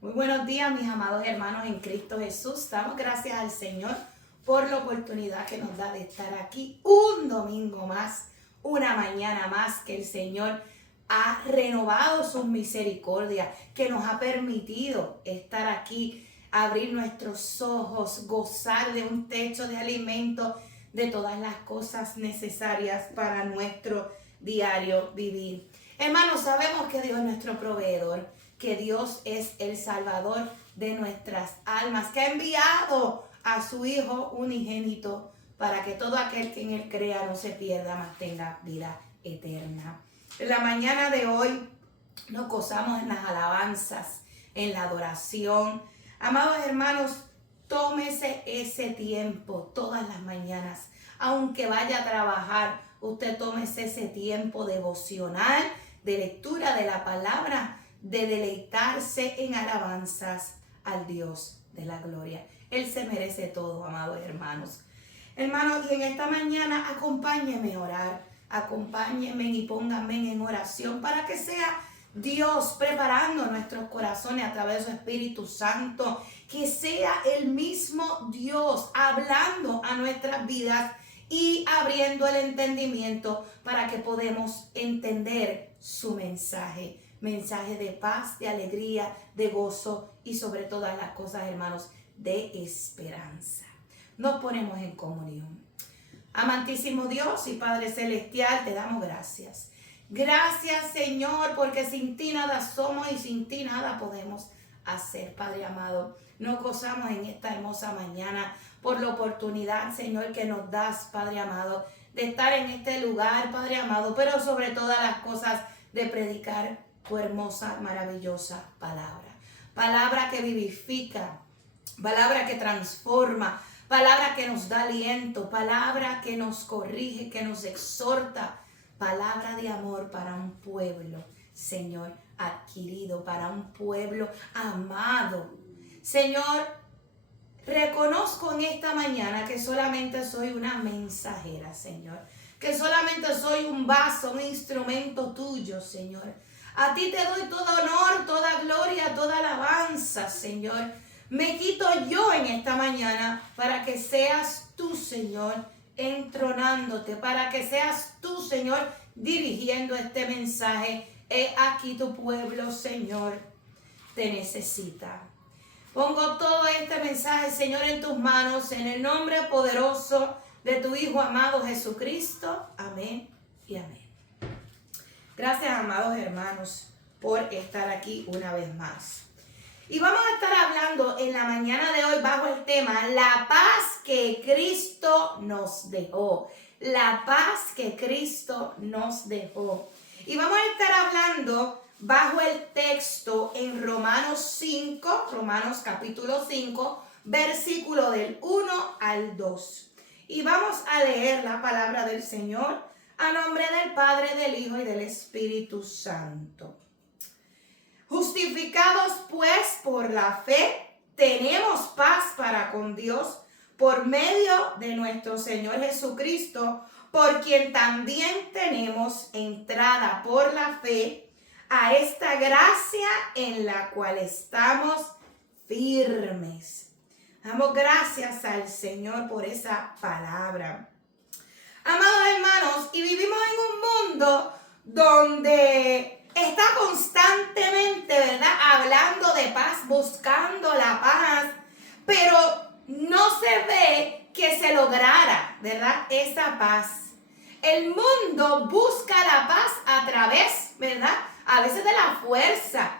Muy buenos días, mis amados hermanos en Cristo Jesús. Damos gracias al Señor por la oportunidad que nos da de estar aquí un domingo más, una mañana más que el Señor ha renovado sus misericordias, que nos ha permitido estar aquí, abrir nuestros ojos, gozar de un techo de alimento, de todas las cosas necesarias para nuestro diario vivir. Hermanos, sabemos que Dios es nuestro proveedor, que Dios es el Salvador de nuestras almas, que ha enviado a su Hijo unigénito para que todo aquel que en Él crea no se pierda, mas tenga vida eterna. En la mañana de hoy nos gozamos en las alabanzas, en la adoración. Amados hermanos, tómese ese tiempo todas las mañanas. Aunque vaya a trabajar, usted tómese ese tiempo devocional, de lectura de la palabra, de deleitarse en alabanzas al Dios de la gloria. Él se merece todo, amados hermanos. Hermanos, y en esta mañana acompáñenme a orar, acompáñenme y pónganme en oración para que sea Dios preparando nuestros corazones a través de su Espíritu Santo, que sea el mismo Dios hablando a nuestras vidas y abriendo el entendimiento para que podamos entender su mensaje. Mensaje de paz, de alegría, de gozo y sobre todas las cosas, hermanos, de esperanza. Nos ponemos en comunión. Amantísimo Dios y Padre Celestial, te damos gracias. Gracias, Señor, porque sin ti nada somos y sin ti nada podemos hacer, Padre amado. Nos gozamos en esta hermosa mañana por la oportunidad, Señor, que nos das, Padre amado, de estar en este lugar, Padre amado, pero sobre todas las cosas de predicar tu hermosa, maravillosa palabra. Palabra que vivifica, palabra que transforma, palabra que nos da aliento, palabra que nos corrige, que nos exhorta, palabra de amor para un pueblo, Señor, adquirido, para un pueblo amado. Señor, reconozco en esta mañana que solamente soy una mensajera, Señor, que solamente soy un vaso, un instrumento tuyo, Señor. A ti te doy todo honor, toda gloria, toda alabanza, Señor. Me quito yo en esta mañana para que seas tú, Señor, entronándote, para que seas tú, Señor, dirigiendo este mensaje. He aquí tu pueblo, Señor, te necesita. Pongo todo este mensaje, Señor, en tus manos, en el nombre poderoso de tu Hijo amado Jesucristo. Amén y amén. Gracias, amados hermanos, por estar aquí una vez más. Y vamos a estar hablando en la mañana de hoy bajo el tema la paz que Cristo nos dejó. La paz que Cristo nos dejó. Y vamos a estar hablando bajo el texto en Romanos 5, Romanos capítulo 5, versículo del 1 al 2. Y vamos a leer la palabra del Señor a nombre del Padre, del Hijo y del Espíritu Santo. Justificados pues por la fe, tenemos paz para con Dios por medio de nuestro Señor Jesucristo, por quien también tenemos entrada por la fe a esta gracia en la cual estamos firmes. Damos gracias al Señor por esa palabra. Amados hermanos, y vivimos en un mundo donde está constantemente, ¿verdad?, hablando de paz, buscando la paz, pero no se ve que se lograra, ¿verdad?, esa paz. El mundo busca la paz a través, ¿verdad?, a veces de la fuerza.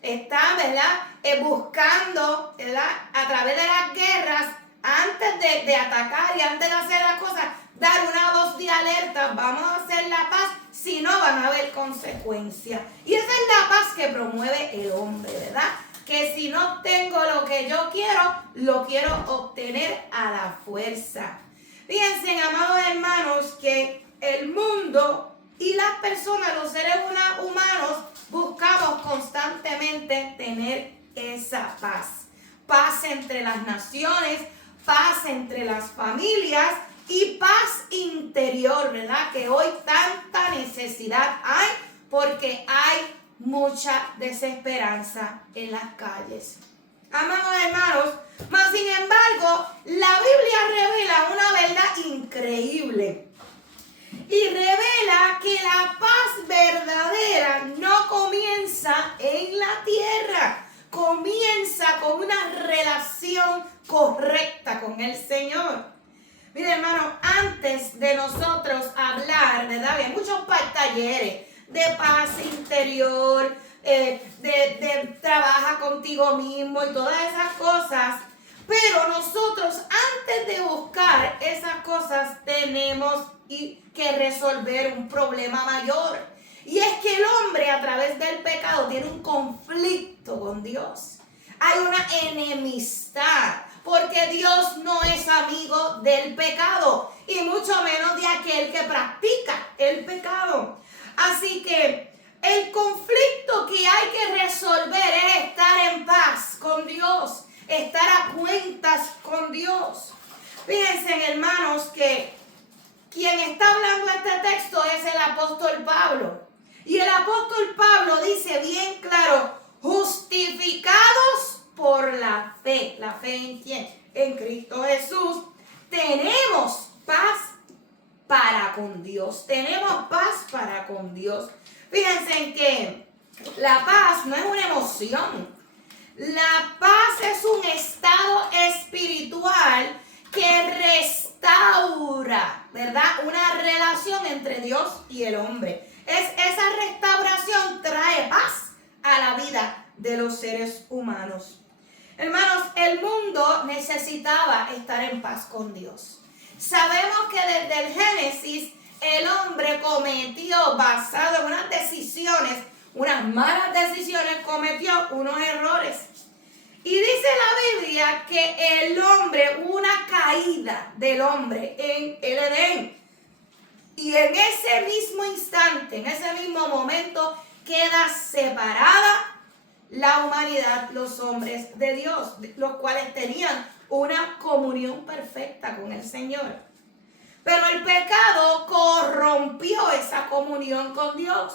Está, ¿verdad?, buscando, ¿verdad?, a través de las guerras, antes de atacar y antes de hacer las cosas, dar una voz de alerta, vamos a hacer la paz, si no van a haber consecuencias. Y esa es la paz que promueve el hombre, ¿verdad? Que si no tengo lo que yo quiero, lo quiero obtener a la fuerza. Fíjense, amados hermanos, que el mundo y las personas, los seres humanos, buscamos constantemente tener esa paz. Paz entre las naciones, paz entre las familias y paz interior, ¿verdad? Que hoy tanta necesidad hay porque hay mucha desesperanza en las calles. Amados hermanos, mas sin embargo, la Biblia revela una verdad increíble. Y revela que la paz verdadera no comienza en la tierra. Comienza con una relación correcta con el Señor. Mire, hermano, antes de nosotros hablar, ¿verdad? Hay muchos talleres de paz interior, de trabaja contigo mismo y todas esas cosas. Pero nosotros, antes de buscar esas cosas, tenemos que resolver un problema mayor. Y es que el hombre, a través del pecado, tiene un conflicto con Dios. Hay una enemistad, porque Dios no es amigo del pecado, y mucho menos de aquel que practica el pecado. Así que el conflicto que hay que resolver es estar en paz con Dios, estar a cuentas con Dios. Fíjense, hermanos, que quien está hablando este texto es el apóstol Pablo. Y el apóstol Pablo dice bien claro: justificados por la fe. ¿La fe en quién? En Cristo Jesús. Tenemos paz para con Dios. Tenemos paz para con Dios. Fíjense que la paz no es una emoción. La paz es un estado espiritual que restaura, ¿verdad? Una relación entre Dios y el hombre. Esa restauración trae paz a la vida de los seres humanos. Hermanos, el mundo necesitaba estar en paz con Dios. Sabemos que desde el Génesis el hombre cometió, basado en unas decisiones, unas malas decisiones, cometió unos errores. Y dice la Biblia que el hombre, una caída del hombre en el Edén. Y en ese mismo instante, en ese mismo momento, queda separada la humanidad, los hombres de Dios, los cuales tenían una comunión perfecta con el Señor. Pero el pecado corrompió esa comunión con Dios.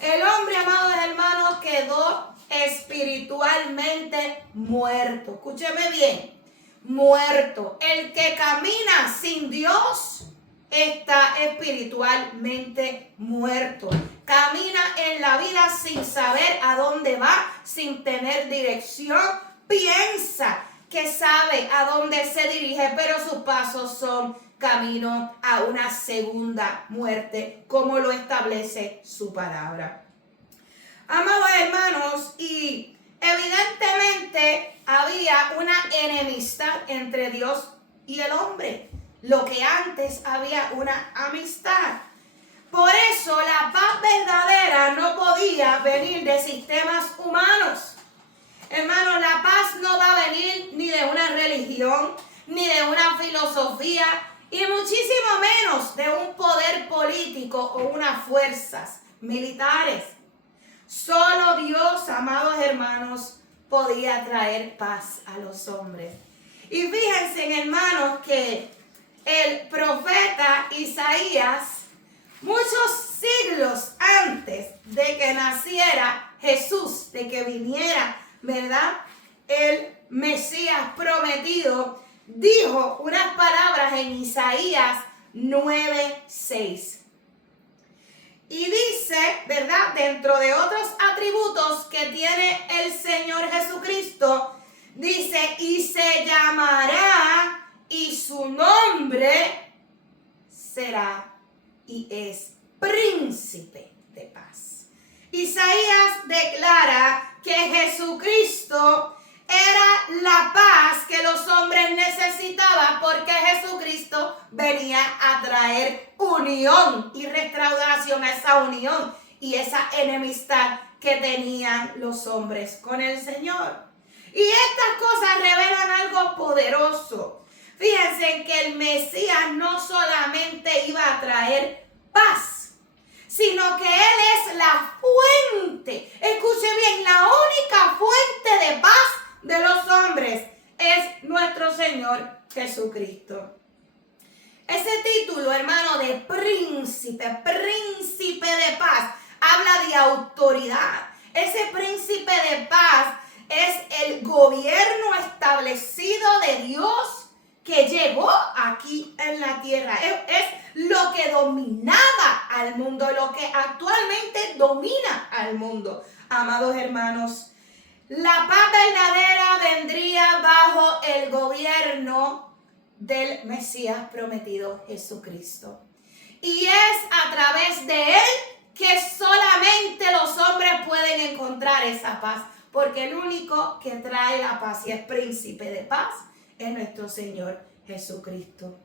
El hombre, amados hermanos, quedó espiritualmente muerto. Escúcheme bien, muerto. El que camina sin Dios está espiritualmente muerto. Camina en la vida sin saber a dónde va, sin tener dirección. Piensa que sabe a dónde se dirige, pero sus pasos son camino a una segunda muerte, como lo establece su palabra. Amados hermanos, y evidentemente había una enemistad entre Dios y el hombre, lo que antes había una amistad. Por eso la paz verdadera no podía venir de sistemas humanos. Hermano, la paz no va a venir ni de una religión, ni de una filosofía, y muchísimo menos de un poder político o unas fuerzas militares. Solo Dios, amados hermanos, podía traer paz a los hombres. Y fíjense, hermanos, que el profeta Isaías, muchos siglos antes de que naciera Jesús, de que viniera, ¿verdad?, el Mesías prometido, dijo unas palabras en Isaías 9:6. Y dice, ¿verdad?, dentro de otros atributos que tiene el Señor Jesucristo, dice: y se llamará, y su nombre será, y es Príncipe de Paz. Isaías declara que Jesucristo era la paz que los hombres necesitaban, porque Jesucristo venía a traer unión y restauración a esa unión y esa enemistad que tenían los hombres con el Señor. Y estas cosas revelan algo poderoso. Fíjense que el Mesías no solamente iba a traer paz, sino que Él es la fuente. Escuche bien, la única fuente de paz de los hombres es nuestro Señor Jesucristo. Ese título, hermano, de príncipe de paz, habla de autoridad. Ese príncipe de paz es el gobierno establecido de Dios que llegó aquí en la tierra. Es lo que dominaba al mundo, lo que actualmente domina al mundo. Amados hermanos, la paz verdadera vendría bajo el gobierno del Mesías prometido, Jesucristo. Y es a través de él que solamente los hombres pueden encontrar esa paz, porque el único que trae la paz y es príncipe de paz es nuestro Señor Jesucristo.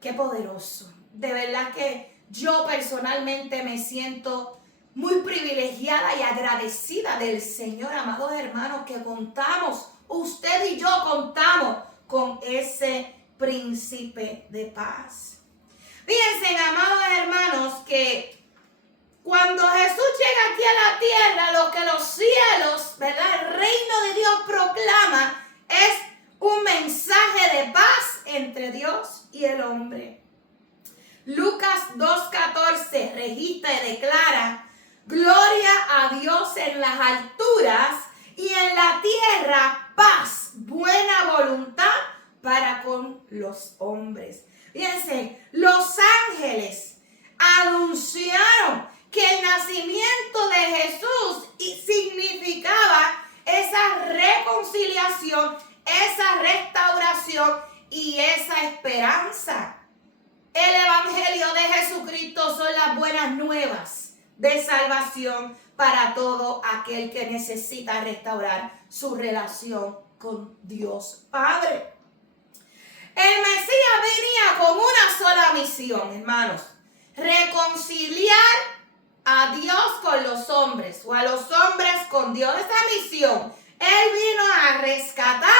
Qué poderoso. De verdad que yo personalmente me siento muy privilegiada y agradecida del Señor, amados hermanos, que contamos, usted y yo contamos con ese príncipe de paz. Fíjense, amados hermanos, que cuando Jesús llega aquí a la tierra, lo que los cielos, ¿verdad? El reino de Dios proclama es un mensaje de paz entre Dios y el hombre. Lucas 2:14 registra y declara: gloria a Dios en las alturas y en la tierra paz, buena voluntad para con los hombres. Fíjense, los ángeles anunciaron que el nacimiento de Jesús significaba esa reconciliación, esa restauración y esa esperanza. El evangelio de Jesucristo son las buenas nuevas de salvación para todo aquel que necesita restaurar su relación con Dios Padre. El Mesías venía con una sola misión, hermanos: reconciliar a Dios con los hombres o a los hombres con Dios. Esa misión, él vino a rescatar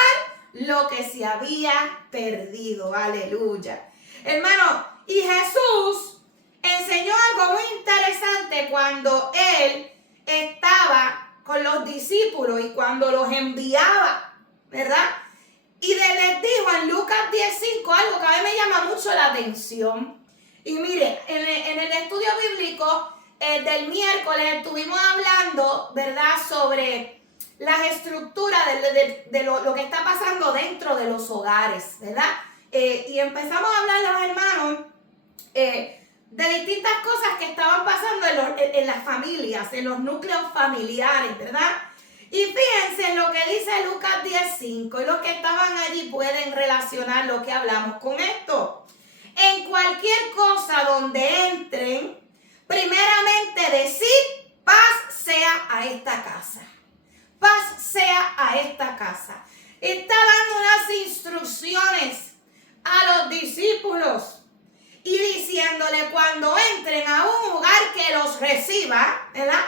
lo que se había perdido. Aleluya. Hermano, y Jesús enseñó algo muy interesante cuando él estaba con los discípulos y cuando los enviaba, ¿verdad? Y les dijo en Lucas 10:5 algo que a mí me llama mucho la atención. Y mire, en el estudio bíblico del miércoles estuvimos hablando, ¿verdad?, sobre las estructuras de lo que está pasando dentro de los hogares, ¿verdad? Y empezamos a hablar, los hermanos, de distintas cosas que estaban pasando en las familias, en los núcleos familiares, ¿verdad? Y fíjense en lo que dice Lucas 10:5, y los que estaban allí pueden relacionar lo que hablamos con esto. En cualquier cosa donde entren, primeramente decid: paz sea a esta casa. Paz sea a esta casa. Está dando unas instrucciones a los discípulos y diciéndole: cuando entren a un lugar, que los reciba, ¿verdad?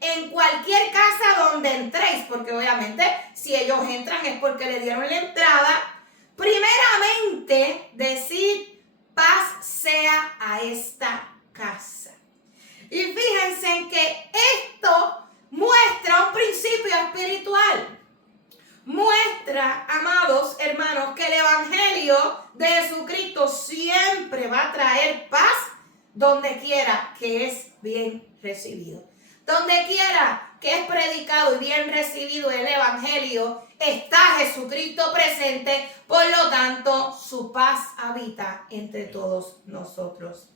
En cualquier casa donde entréis, porque obviamente si ellos entran es porque le dieron la entrada. Primeramente decid: paz sea a esta casa. Y fíjense que esto muestra un principio espiritual. Muestra, amados hermanos, que el evangelio de Jesucristo siempre va a traer paz donde quiera que es bien recibido. Donde quiera que es predicado y bien recibido el evangelio, está Jesucristo presente. Por lo tanto, su paz habita entre todos nosotros.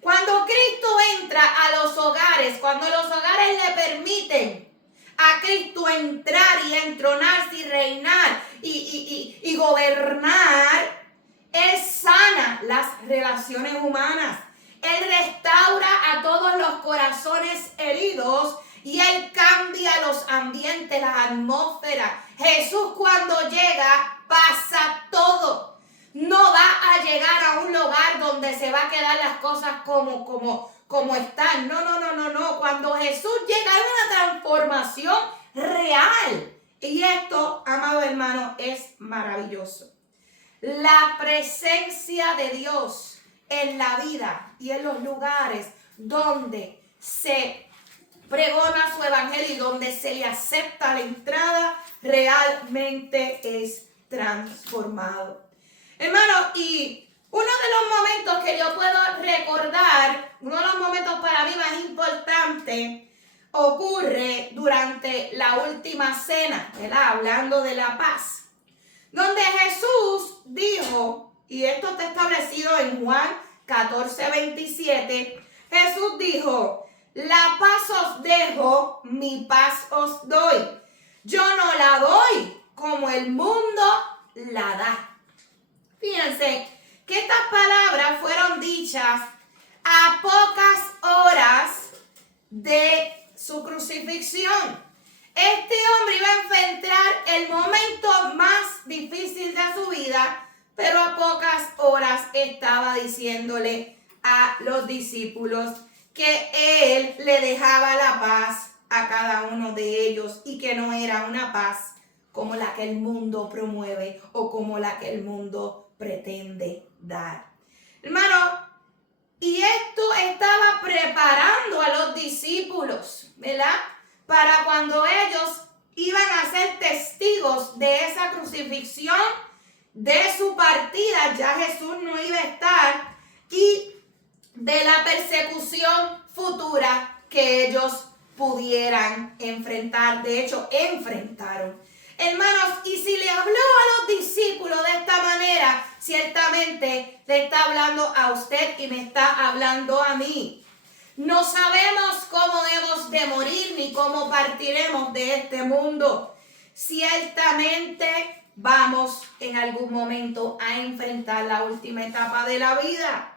Cuando Cristo entra a los hogares, cuando los hogares le permiten a Cristo entrar y entronarse y reinar y gobernar, Él sana las relaciones humanas. Él restaura a todos los corazones heridos y Él cambia los ambientes, las atmósferas. Jesús, cuando llega, pasa todo. No va a llegar a un lugar donde se va a quedar las cosas como están. No. Cuando Jesús llega, hay una transformación real. Y esto, amado hermano, es maravilloso. La presencia de Dios en la vida y en los lugares donde se pregona su evangelio y donde se le acepta la entrada, realmente es transformado. Hermano, y uno de los momentos que yo puedo recordar, uno de los momentos para mí más importantes, ocurre durante la última cena, ¿verdad? Hablando de la paz, donde Jesús dijo, y esto está establecido en Juan 14:27, Jesús dijo: la paz os dejo, mi paz os doy. Yo no la doy como el mundo la da. Fíjense que estas palabras fueron dichas a pocas horas de su crucifixión. Este hombre iba a enfrentar el momento más difícil de su vida, pero a pocas horas estaba diciéndole a los discípulos que él le dejaba la paz a cada uno de ellos y que no era una paz como la que el mundo promueve o como la que el mundo pretende dar. Hermano, y esto estaba preparando a los discípulos, ¿verdad? Para cuando ellos iban a ser testigos de esa crucifixión, de su partida, ya Jesús no iba a estar, y de la persecución futura que ellos pudieran enfrentar. De hecho, enfrentaron. Hermanos, y si le habló a los discípulos de esta manera, ciertamente le está hablando a usted y me está hablando a mí. No sabemos cómo hemos de morir ni cómo partiremos de este mundo. Ciertamente vamos en algún momento a enfrentar la última etapa de la vida.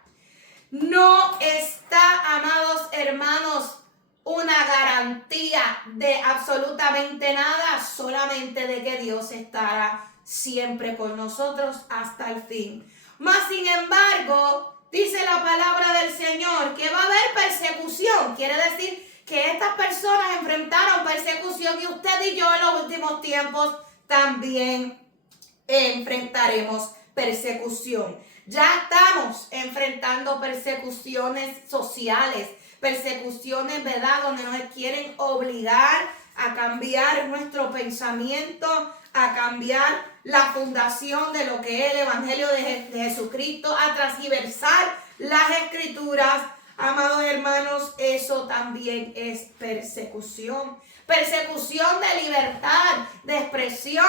No está, amados hermanos, una garantía de absolutamente nada, solamente de que Dios estará siempre con nosotros hasta el fin. Mas, sin embargo, dice la palabra del Señor que va a haber persecución. Quiere decir que estas personas enfrentaron persecución y usted y yo en los últimos tiempos también enfrentaremos persecución. Ya estamos enfrentando persecuciones sociales, persecuciones, ¿verdad?, donde nos quieren obligar a cambiar nuestro pensamiento, a cambiar la fundación de lo que es el Evangelio de Jesucristo, a transgiversar las Escrituras. Amados hermanos, eso también es persecución. Persecución de libertad, de expresión,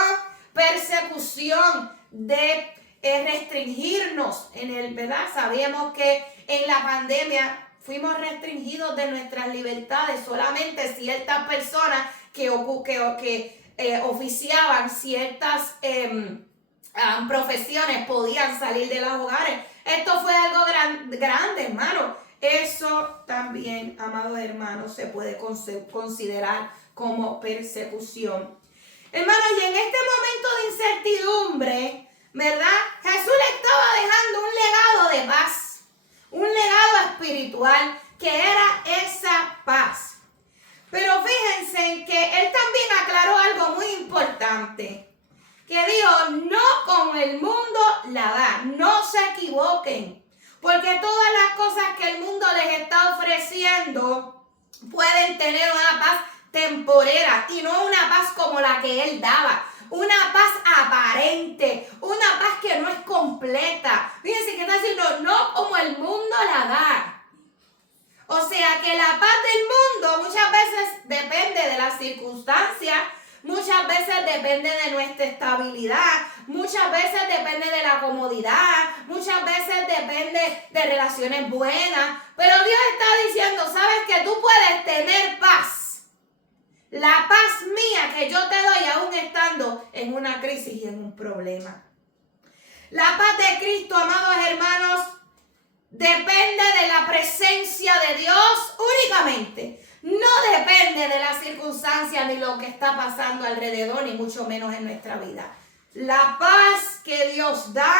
persecución de restringirnos en el, ¿verdad? Sabemos que en la pandemia fuimos restringidos de nuestras libertades. Solamente ciertas personas que oficiaban ciertas profesiones podían salir de los hogares. Esto fue algo grande, hermano. Eso también, amados hermanos, se puede considerar como persecución. Hermanos, y en este momento de incertidumbre, ¿verdad? Jesús le estaba dejando un legado de paz, un legado espiritual que era esa paz. Pero fíjense que él también aclaró algo muy importante, que dijo: no como el mundo la da, no se equivoquen, porque todas las cosas que el mundo les está ofreciendo pueden tener una paz temporera y no una paz como la que él daba. Una paz aparente, una paz que no es completa. Fíjense que está diciendo: no como el mundo la da. O sea que la paz del mundo muchas veces depende de las circunstancias, muchas veces depende de nuestra estabilidad, muchas veces depende de la comodidad, muchas veces depende de relaciones buenas. Pero Dios está diciendo: sabes que tú puedes tener paz. La paz mía que yo te doy aún estando en una crisis y en un problema. La paz de Cristo, amados hermanos, depende de la presencia de Dios únicamente. No depende de las circunstancias ni lo que está pasando alrededor, ni mucho menos en nuestra vida. La paz que Dios da,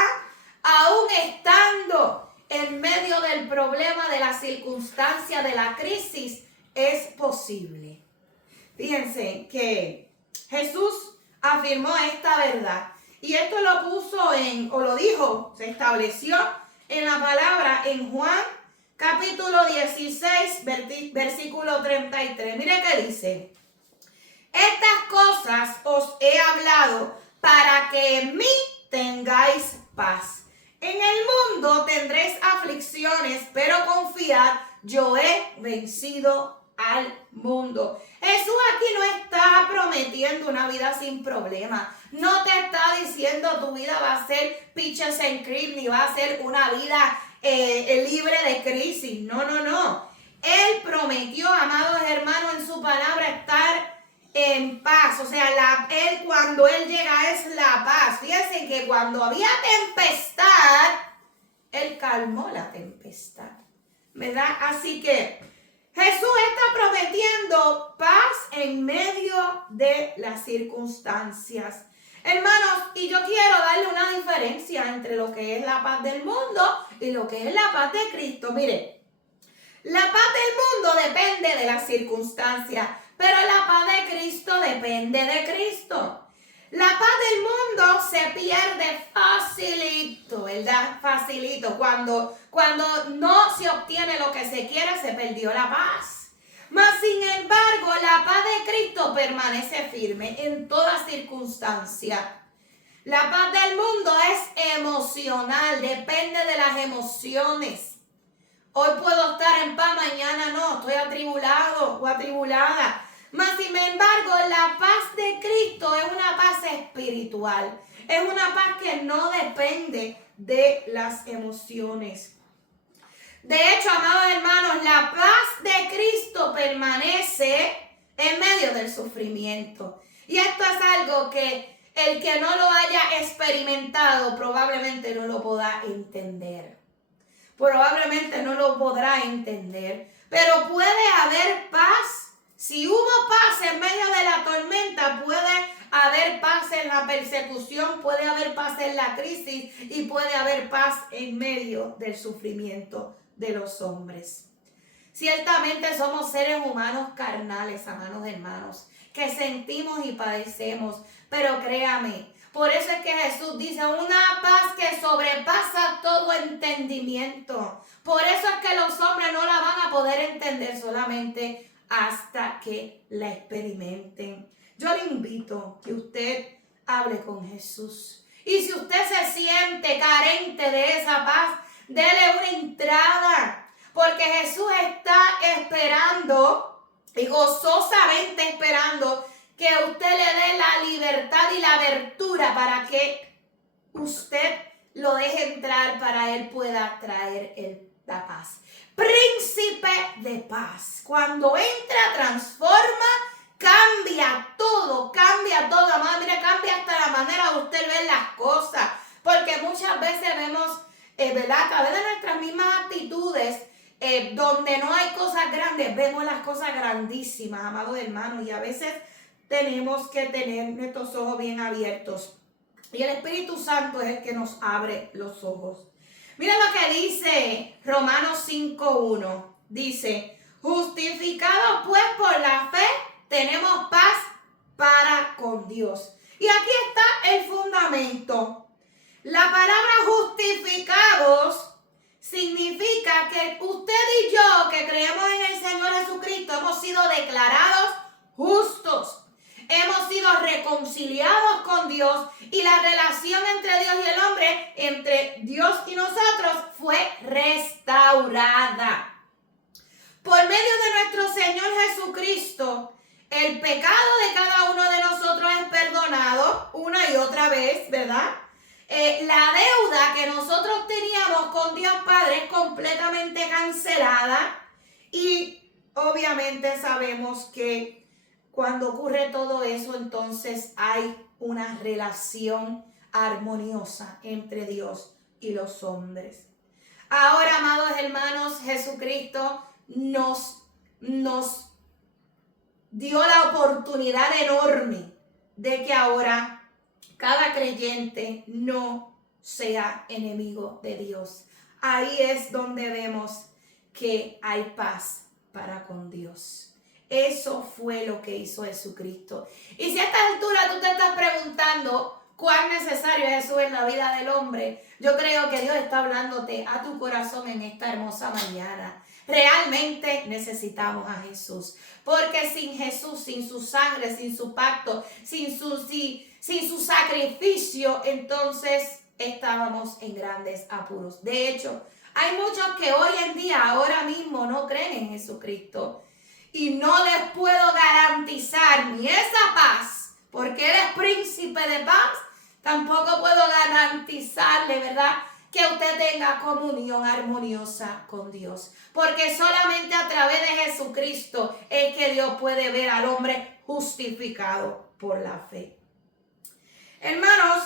aún estando en medio del problema, de la circunstancia, de la crisis, es posible. Fíjense que Jesús afirmó esta verdad. Y esto lo puso lo dijo, se estableció en la palabra en Juan capítulo 16, versículo 33. Mire qué dice: estas cosas os he hablado para que en mí tengáis paz. En el mundo tendréis aflicciones, pero confiad, yo he vencido al mundo. una vida sin problemas. No te está diciendo tu vida va a ser peaches and cream, ni va a ser una vida libre de crisis. No, no, no. Él prometió, amados hermanos, en su palabra estar en paz. O sea, Él cuando Él llega es la paz. Fíjense que cuando había tempestad, Él calmó la tempestad, ¿verdad? Así que Jesús está prometiendo paz en medio de las circunstancias. Hermanos, y yo quiero darle una diferencia entre lo que es la paz del mundo y lo que es la paz de Cristo. Mire, la paz del mundo depende de las circunstancias, pero la paz de Cristo depende de Cristo. La paz del mundo se pierde facilito, ¿verdad? Facilito. Cuando no se obtiene lo que se quiere, se perdió la paz. Mas, sin embargo, la paz de Cristo permanece firme en toda circunstancia. La paz del mundo es emocional, depende de las emociones. Hoy puedo estar en paz, mañana no, estoy atribulado o atribulada. Mas, sin embargo, la paz de Cristo es una paz espiritual. Es una paz que no depende de las emociones. De hecho, amados hermanos, la paz de Cristo permanece en medio del sufrimiento. Y esto es algo que el que no lo haya experimentado probablemente no lo podrá entender. Probablemente no lo podrá entender. Pero puede haber paz. Si hubo paz en medio de la tormenta, puede haber paz en la persecución, puede haber paz en la crisis y puede haber paz en medio del sufrimiento de los hombres. Ciertamente somos seres humanos carnales, amados hermanos, que sentimos y padecemos, pero créame, por eso es que Jesús dice una paz que sobrepasa todo entendimiento. Por eso es que los hombres no la van a poder entender solamente hasta que la experimenten. Yo le invito que usted hable con Jesús. Y si usted se siente carente de esa paz, dele una entrada. Porque Jesús está esperando y gozosamente esperando que usted le dé la libertad y la abertura para que usted lo deje entrar, para Él pueda traer la paz. Príncipe de paz. Cuando entra, transforma, cambia todo, amado. Mire, cambia hasta la manera de usted ver las cosas. Porque muchas veces vemos, ¿verdad? A través de nuestras mismas actitudes, donde no hay cosas grandes, vemos las cosas grandísimas, amados hermanos. Y a veces tenemos que tener nuestros ojos bien abiertos. Y el Espíritu Santo es el que nos abre los ojos. Mira lo que dice Romanos 5:1. Dice, justificados pues por la fe, tenemos paz para con Dios. Y aquí está el fundamento. La palabra justificados significa que usted y yo, que creemos en el Señor Jesucristo, hemos sido declarados justos. Hemos sido reconciliados con Dios y la relación entre Dios y el hombre, entre Dios y nosotros, fue restaurada. Por medio de nuestro Señor Jesucristo, el pecado de cada uno de nosotros es perdonado una y otra vez, ¿verdad? La deuda que nosotros teníamos con Dios Padre es completamente cancelada y obviamente sabemos que cuando ocurre todo eso, entonces hay una relación armoniosa entre Dios y los hombres. Ahora, amados hermanos, Jesucristo nos dio la oportunidad enorme de que ahora cada creyente no sea enemigo de Dios. Ahí es donde vemos que hay paz para con Dios. Eso fue lo que hizo Jesucristo. Y si a esta altura tú te estás preguntando cuán necesario es Jesús en la vida del hombre, yo creo que Dios está hablándote a tu corazón en esta hermosa mañana. Realmente necesitamos a Jesús. Porque sin Jesús, sin su sangre, sin su pacto, sin su sacrificio, entonces estábamos en grandes apuros. De hecho, hay muchos que hoy en día, ahora mismo, no creen en Jesucristo. Y no les puedo garantizar ni esa paz, porque Él es príncipe de paz, tampoco puedo garantizarle, ¿verdad?, que usted tenga comunión armoniosa con Dios. Porque solamente a través de Jesucristo es que Dios puede ver al hombre justificado por la fe. Hermanos,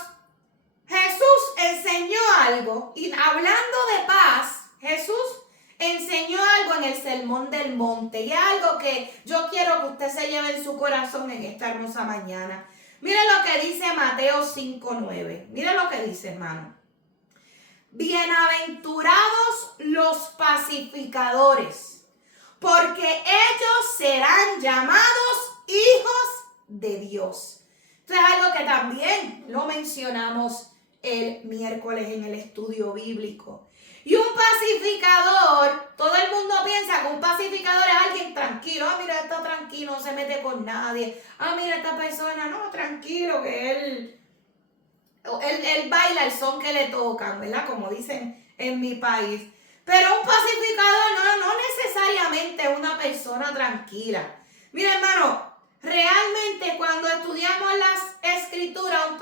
Jesús enseñó algo, y hablando de paz, Jesús enseñó algo en el Sermón del Monte, y es algo que yo quiero que usted se lleve en su corazón en esta hermosa mañana. Mire lo que dice Mateo 5:9. Mire lo que dice, hermano. Bienaventurados los pacificadores, porque ellos serán llamados hijos de Dios. Esto es algo que también lo mencionamos el miércoles en el estudio bíblico. Y un pacificador, todo el mundo piensa que un pacificador es alguien tranquilo. Ah, mira, está tranquilo, no se mete con nadie. Ah, mira, esta persona, no, tranquilo, que él baila el son que le tocan, ¿verdad? Como dicen en mi país. Pero un pacificador no necesariamente es una persona tranquila. Mira, hermano, realmente cuando estudiamos las escrituras, un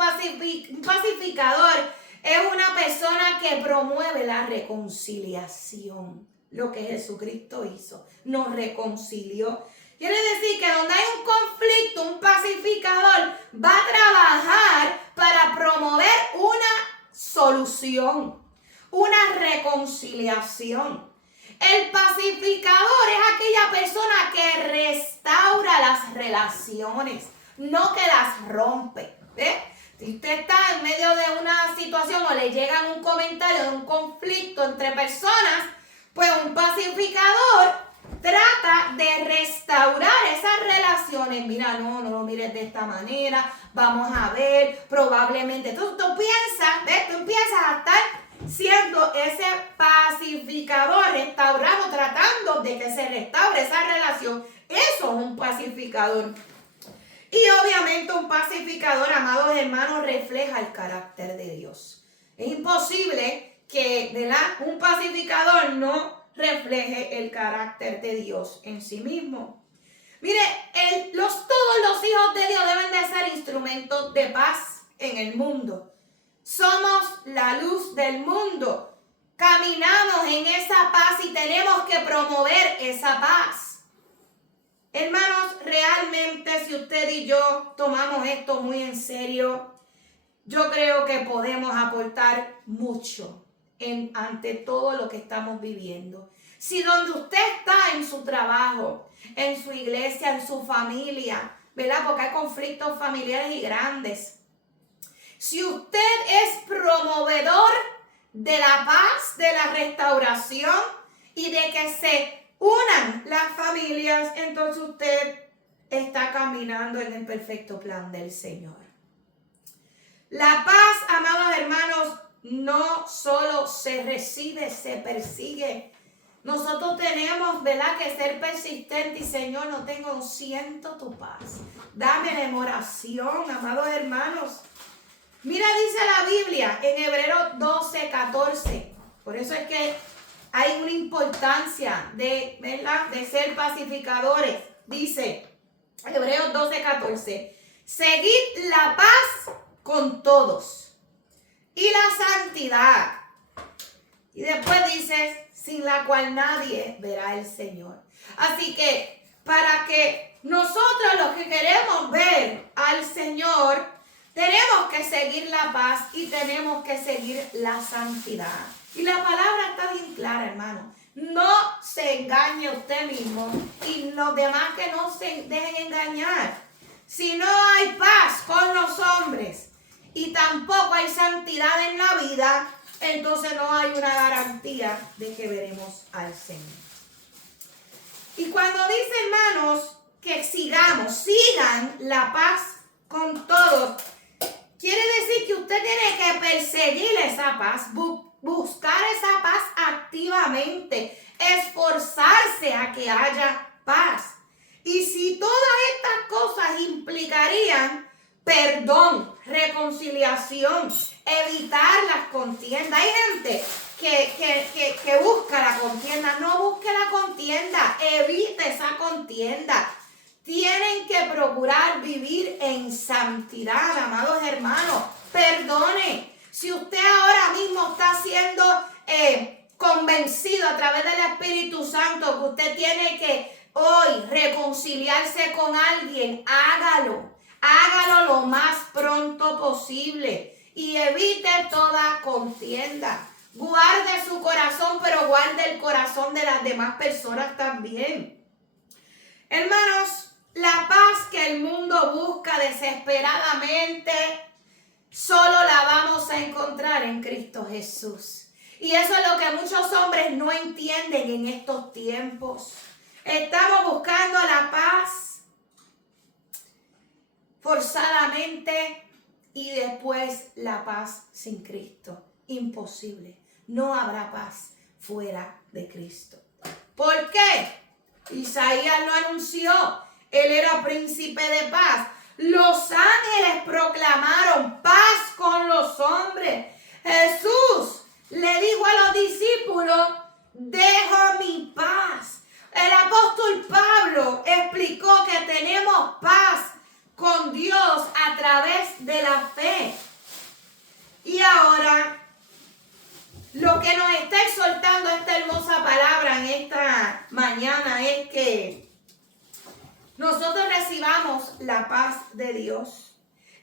pacificador es una persona que promueve la reconciliación. Lo que Jesucristo hizo, nos reconcilió. Quiere decir que donde hay un conflicto, un pacificador va a trabajar para promover una solución, una reconciliación. El pacificador es aquella persona que restaura las relaciones, no que las rompe. ¿Ve? Si usted está en medio de una situación o le llegan un comentario de un conflicto entre personas, pues un pacificador trata de restaurar esas relaciones. Mira, no mires de esta manera, vamos a ver, probablemente. Tú piensas, ¿ves? Tú empiezas a estar siendo ese pacificador, restaurando, tratando de que se restaure esa relación. Eso es un pacificador. Y obviamente un pacificador, amados hermanos, refleja el carácter de Dios. Es imposible que, ¿verdad?, un pacificador no refleje el carácter de Dios en sí mismo. Mire, todos los hijos de Dios deben de ser instrumentos de paz en el mundo. Somos la luz del mundo. Caminamos en esa paz y tenemos que promover esa paz. Hermanos, realmente si usted y yo tomamos esto muy en serio, yo creo que podemos aportar mucho ante todo lo que estamos viviendo. Si donde usted está en su trabajo, en su iglesia, en su familia, ¿verdad? Porque hay conflictos familiares y grandes. Si usted es promovedor de la paz, de la restauración y de que se unan las familias, entonces usted está caminando en el perfecto plan del Señor. La paz, amados hermanos, no solo se recibe, se persigue. Nosotros tenemos, ¿verdad?, que ser persistentes y, Señor, no siento tu paz. Dame en oración, amados hermanos. Mira, dice la Biblia en Hebreos 12:14. Por eso es que hay una importancia de, ¿verdad?, de ser pacificadores. Dice Hebreos 12:14. Seguid la paz con todos y la santidad. Y después dice, sin la cual nadie verá al Señor. Así que para que nosotros los que queremos ver al Señor, tenemos que seguir la paz y tenemos que seguir la santidad. Y la palabra está bien clara, hermano. No se engañe usted mismo y los demás que no se dejen engañar. Si no hay paz con los hombres y tampoco hay santidad en la vida, entonces no hay una garantía de que veremos al Señor. Y cuando dice, hermanos, que sigan la paz con todos, quiere decir que usted tiene que perseguir esa paz, buscar esa paz activamente, esforzarse a que haya paz. Y si todas estas cosas implicarían perdón, reconciliación, evitar las contiendas. Hay gente que busca la contienda. No busque la contienda, evite esa contienda. tienen que procurar vivir en santidad, amados hermanos. Perdone. Si usted ahora mismo está siendo convencido a través del Espíritu Santo que usted tiene que hoy reconciliarse con alguien, hágalo. Hágalo lo más pronto posible y evite toda contienda. Guarde su corazón, pero guarde el corazón de las demás personas también. Hermanos, la paz que el mundo busca desesperadamente, solo la vamos a encontrar en Cristo Jesús. Y eso es lo que muchos hombres no entienden en estos tiempos. Estamos buscando la paz forzadamente y después la paz sin Cristo. Imposible. No habrá paz fuera de Cristo. ¿Por qué? Isaías lo anunció. Él era príncipe de paz. Los ángeles proclamaron paz con los hombres. Jesús le dijo a los discípulos, dejo mi paz. El apóstol Pablo explicó que tenemos paz con Dios a través de la fe. Y ahora, lo que nos está exhortando esta hermosa palabra en esta mañana es que nosotros recibamos la paz de Dios.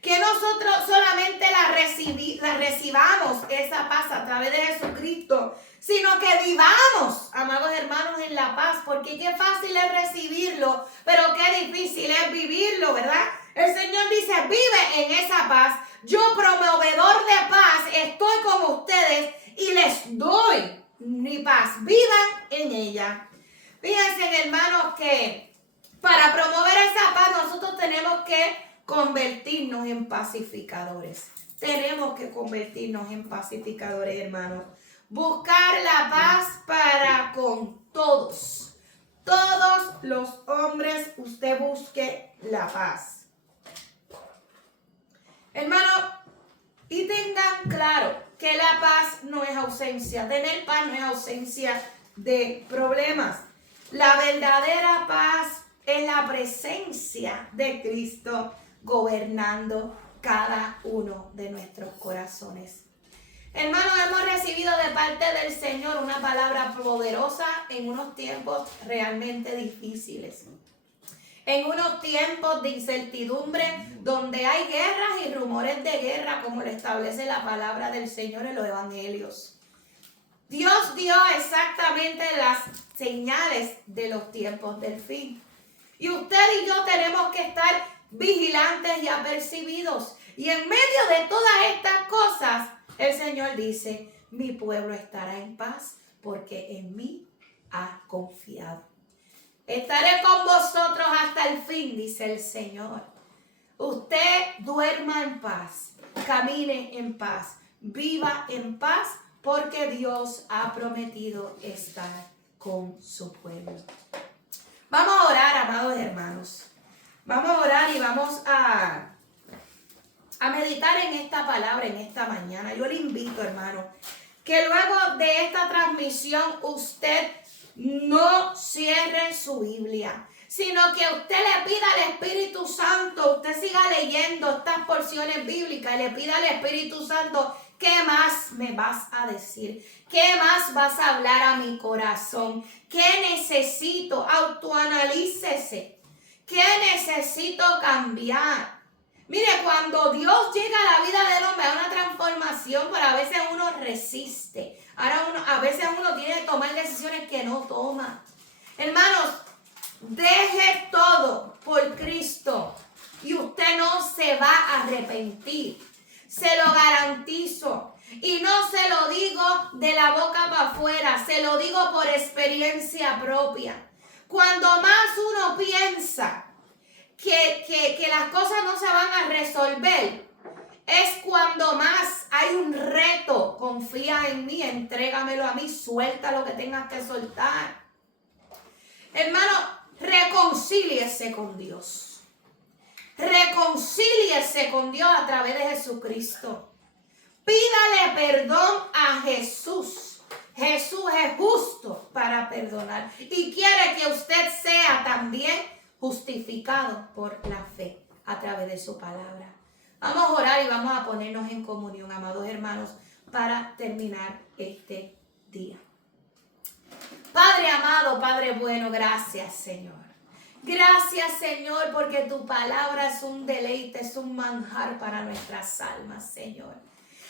Que nosotros solamente la recibamos esa paz a través de Jesucristo, sino que vivamos, amados hermanos, en la paz, porque qué fácil es recibirlo, pero qué difícil es vivirlo, ¿verdad? El Señor dice, vive en esa paz. Yo, promovedor de paz, estoy con ustedes y les doy mi paz. Vivan en ella. Fíjense, hermanos, que para promover esa paz nosotros tenemos que convertirnos en pacificadores. Tenemos que convertirnos en pacificadores, hermanos. Buscar la paz para con todos. Todos los hombres, usted busque la paz. Hermano, y tengan claro que la paz no es ausencia. Tener paz no es ausencia de problemas. La verdadera paz es la presencia de Cristo gobernando cada uno de nuestros corazones. Hermanos, hemos recibido de parte del Señor una palabra poderosa en unos tiempos realmente difíciles. En unos tiempos de incertidumbre, donde hay guerras y rumores de guerra, como lo establece la palabra del Señor en los evangelios. Dios dio exactamente las señales de los tiempos del fin. Y usted y yo tenemos que estar vigilantes y apercibidos. Y en medio de todas estas cosas, el Señor dice, mi pueblo estará en paz porque en mí ha confiado. Estaré con vosotros hasta el fin, dice el Señor. Usted duerma en paz, camine en paz, viva en paz, porque Dios ha prometido estar con su pueblo. Vamos a orar, amados hermanos. Vamos a orar y vamos a meditar en esta palabra en esta mañana. Yo le invito, hermano, que luego de esta transmisión usted no cierre su Biblia, sino que usted le pida al Espíritu Santo, usted siga leyendo estas porciones bíblicas y le pida al Espíritu Santo, ¿qué más me vas a decir? ¿Qué más vas a hablar a mi corazón? ¿Qué necesito? Autoanalícese. ¿Qué necesito cambiar? Mire, cuando Dios llega a la vida del hombre, hay una transformación, pero a veces uno resiste. A veces uno tiene que tomar decisiones que no toma. Hermanos, deje todo por Cristo y usted no se va a arrepentir. Se lo garantizo. Y no se lo digo de la boca para afuera, se lo digo por experiencia propia. Cuando más uno piensa que las cosas no se van a resolver, es cuando más hay un reto. Confía en mí, entrégamelo a mí, suelta lo que tengas que soltar. Hermano, reconcíliese con Dios. Reconcíliese con Dios a través de Jesucristo. Pídale perdón a Jesús. Jesús es justo para perdonar y quiere que usted sea también justificados por la fe a través de su palabra. Vamos a orar y vamos a ponernos en comunión, amados hermanos, para terminar este día. Padre amado, Padre bueno, gracias, Señor. Gracias, Señor, porque tu palabra es un deleite, es un manjar para nuestras almas, Señor.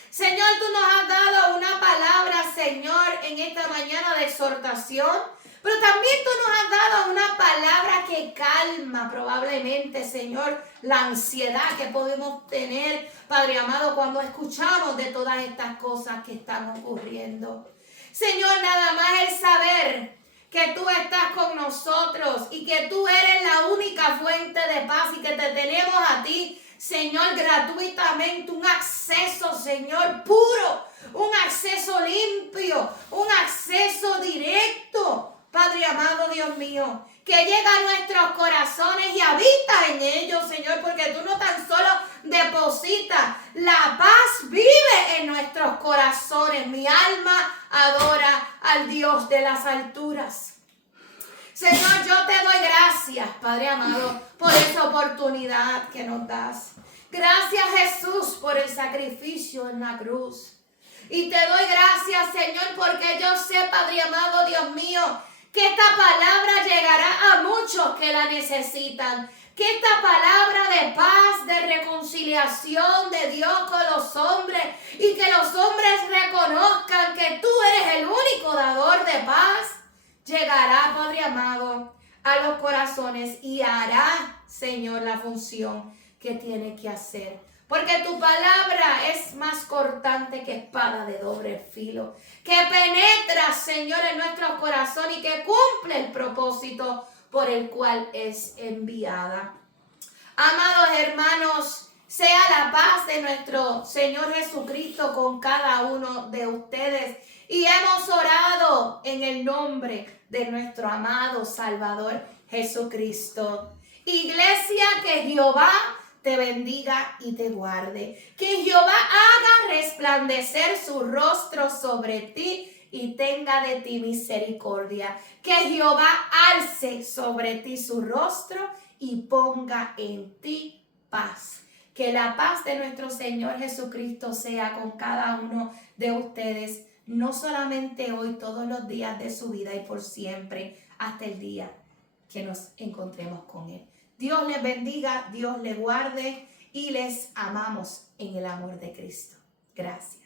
Señor, tú nos has dado una palabra, Señor, en esta mañana de exhortación, pero también tú nos has dado una palabra que calma probablemente, Señor, la ansiedad que podemos tener, Padre amado, cuando escuchamos de todas estas cosas que están ocurriendo. Señor, nada más el saber que tú estás con nosotros y que tú eres la única fuente de paz y que te tenemos a ti, Señor, gratuitamente, un acceso, Señor, puro, un acceso limpio, un acceso directo, Padre amado, Dios mío, que llega a nuestros corazones y habita en ellos, Señor, porque tú no tan solo depositas, la paz vive en nuestros corazones. Mi alma adora al Dios de las alturas. Señor, yo te doy gracias, Padre amado, por esa oportunidad que nos das. Gracias, Jesús, por el sacrificio en la cruz. Y te doy gracias, Señor, porque yo sé, Padre amado, Dios mío, que esta palabra llegará a muchos que la necesitan. Que esta palabra de paz, de reconciliación de Dios con los hombres y que los hombres reconozcan que tú eres el único dador de paz, llegará, Padre amado, a los corazones y hará, Señor, la función que tiene que hacer. Porque tu palabra es más cortante que espada de doble filo, que penetra, Señor, en nuestros corazones y que cumple el propósito por el cual es enviada. Amados hermanos, sea la paz de nuestro Señor Jesucristo con cada uno de ustedes. Y hemos orado en el nombre de nuestro amado Salvador Jesucristo. Iglesia, que Jehová te bendiga y te guarde. Que Jehová haga resplandecer su rostro sobre ti y tenga de ti misericordia. Que Jehová alce sobre ti su rostro y ponga en ti paz. Que la paz de nuestro Señor Jesucristo sea con cada uno de ustedes, no solamente hoy, todos los días de su vida y por siempre, hasta el día que nos encontremos con Él. Dios les bendiga, Dios les guarde y les amamos en el amor de Cristo. Gracias.